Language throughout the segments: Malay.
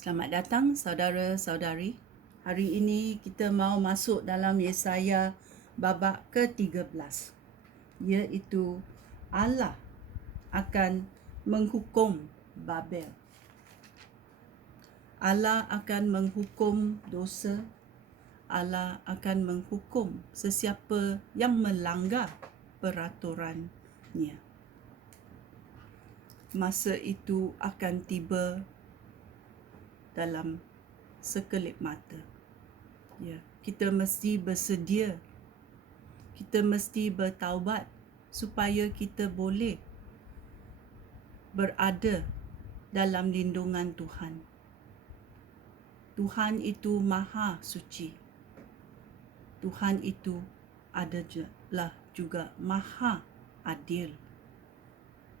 Selamat datang saudara-saudari. Hari ini kita mau masuk dalam Yesaya babak ke-13, iaitu Allah akan menghukum Babel. Allah akan menghukum dosa. Allah akan menghukum sesiapa yang melanggar peraturannya. Masa itu akan tiba dalam sekelip mata. Ya, kita mesti bersedia. Kita mesti bertaubat supaya kita boleh berada dalam lindungan Tuhan. Tuhan itu maha suci. Tuhan itu adalah juga maha adil.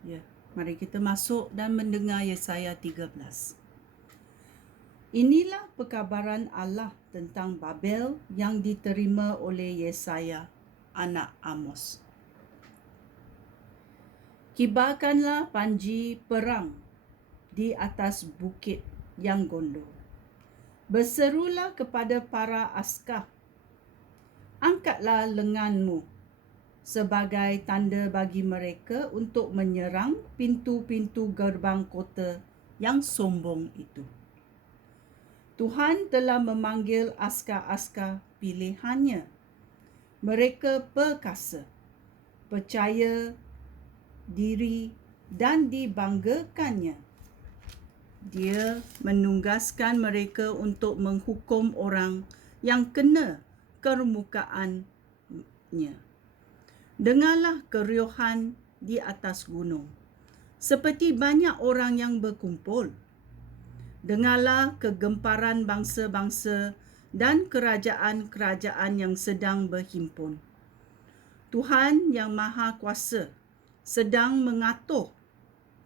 Ya, mari kita masuk dan mendengar Yesaya 13. Inilah perkabaran Allah tentang Babel yang diterima oleh Yesaya, anak Amos. Kibarkanlah panji perang di atas bukit yang gondok. Berserulah kepada para askar. Angkatlah lenganmu sebagai tanda bagi mereka untuk menyerang pintu-pintu gerbang kota yang sombong itu. Tuhan telah memanggil askar-askar pilihannya. Mereka perkasa, percaya diri dan dibanggakannya. Dia menugaskan mereka untuk menghukum orang yang kena kermukaannya. Dengarlah keriuhan di atas gunung, seperti banyak orang yang berkumpul. Dengarlah kegemparan bangsa-bangsa dan kerajaan-kerajaan yang sedang berhimpun. Tuhan yang Maha Kuasa sedang mengatur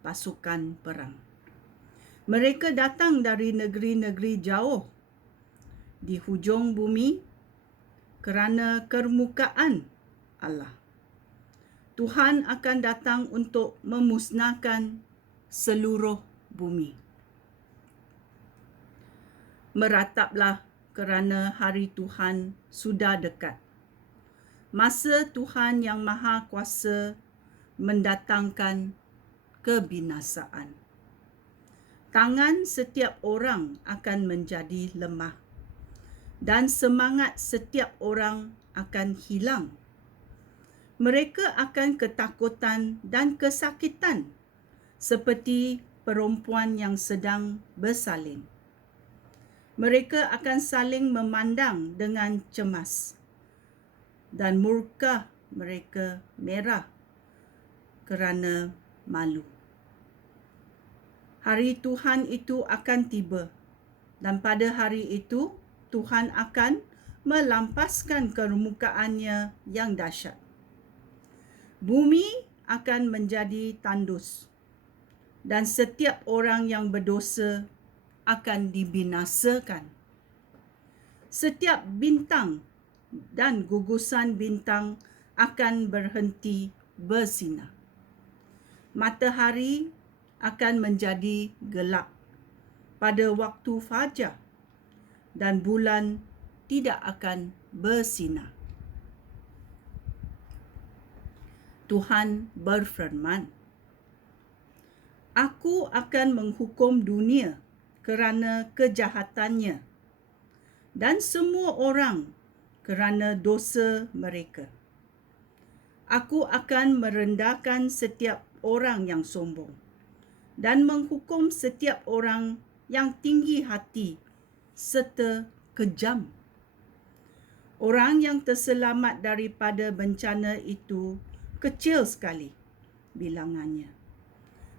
pasukan perang. Mereka datang dari negeri-negeri jauh di hujung bumi kerana kermukaan Allah. Tuhan akan datang untuk memusnahkan seluruh bumi. Merataplah kerana hari Tuhan sudah dekat. Masa Tuhan yang Maha Kuasa mendatangkan kebinasaan. Tangan setiap orang akan menjadi lemah dan semangat setiap orang akan hilang. Mereka akan ketakutan dan kesakitan seperti perempuan yang sedang bersalin. Mereka akan saling memandang dengan cemas dan muka mereka merah kerana malu. Hari Tuhan itu akan tiba dan pada hari itu Tuhan akan melampaskan kermukaannya yang dahsyat. Bumi akan menjadi tandus dan setiap orang yang berdosa akan dibinasakan. Setiap bintang dan gugusan bintang akan berhenti bersinar. Matahari akan menjadi gelap pada waktu fajar dan bulan tidak akan bersinar. Tuhan berfirman, Aku akan menghukum dunia kerana kejahatannya dan semua orang kerana dosa mereka. Aku akan merendahkan setiap orang yang sombong dan menghukum setiap orang yang tinggi hati serta kejam. Orang yang terselamat daripada bencana itu kecil sekali bilangannya,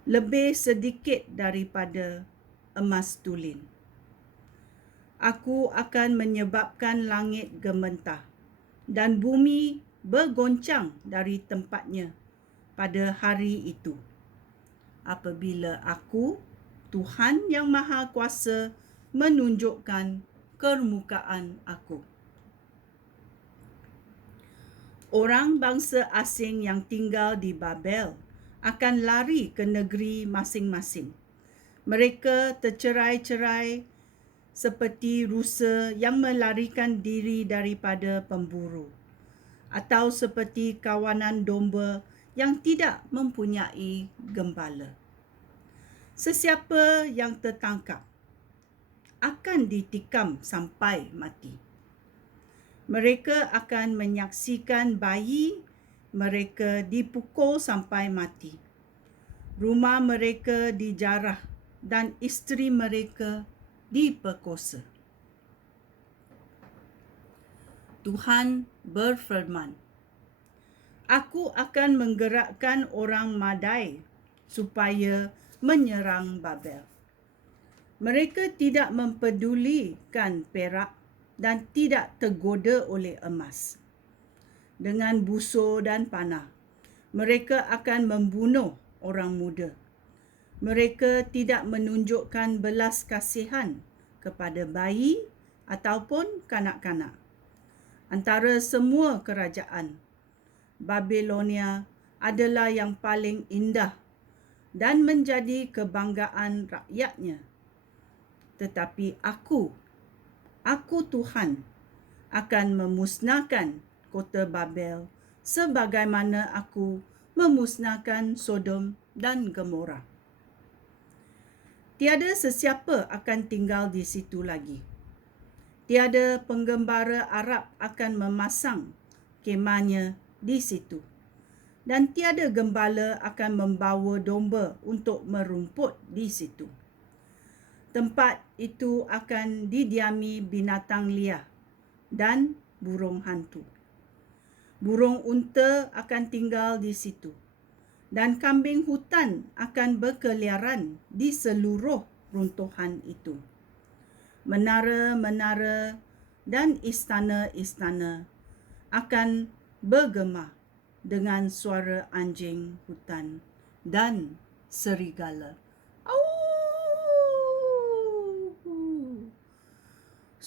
lebih sedikit daripada emas tulin. Aku akan menyebabkan langit gementar dan bumi bergoncang dari tempatnya pada hari itu, apabila aku, Tuhan yang Maha Kuasa, menunjukkan kermukaan aku. Orang bangsa asing yang tinggal di Babel akan lari ke negeri masing-masing. Mereka tercerai-cerai seperti rusa yang melarikan diri daripada pemburu, atau seperti kawanan domba yang tidak mempunyai gembala. Sesiapa yang tertangkap akan ditikam sampai mati. Mereka akan menyaksikan bayi mereka dipukul sampai mati. Rumah mereka dijarah dan isteri mereka diperkosa. Tuhan berfirman, Aku akan menggerakkan orang Madai supaya menyerang Babel. Mereka tidak mempedulikan perak dan tidak tergoda oleh emas. Dengan busur dan panah, mereka akan membunuh orang muda. Mereka tidak menunjukkan belas kasihan kepada bayi ataupun kanak-kanak. Antara semua kerajaan, Babilonia adalah yang paling indah dan menjadi kebanggaan rakyatnya. Tetapi aku Tuhan, akan memusnahkan kota Babel sebagaimana aku memusnahkan Sodom dan Gomora. Tiada sesiapa akan tinggal di situ lagi. Tiada penggembara Arab akan memasang kemahnya di situ. Dan tiada gembala akan membawa domba untuk merumput di situ. Tempat itu akan didiami binatang liar dan burung hantu. Burung unta akan tinggal di situ, dan kambing hutan akan berkeliaran di seluruh runtuhan itu. Menara-menara dan istana-istana akan bergema dengan suara anjing hutan dan serigala.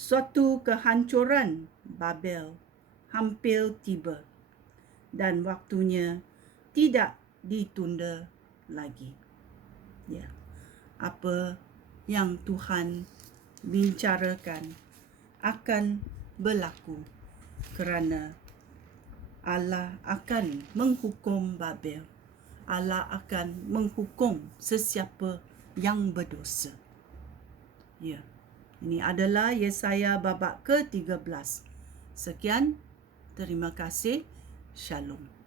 Suatu kehancuran Babel hampir tiba dan waktunya tidak ditunda lagi. Ya, apa yang Tuhan bicarakan akan berlaku kerana Allah akan menghukum Babel. Allah akan menghukum sesiapa yang berdosa. Ya. Ini adalah Yesaya babak ke-13. Sekian, terima kasih. Shalom.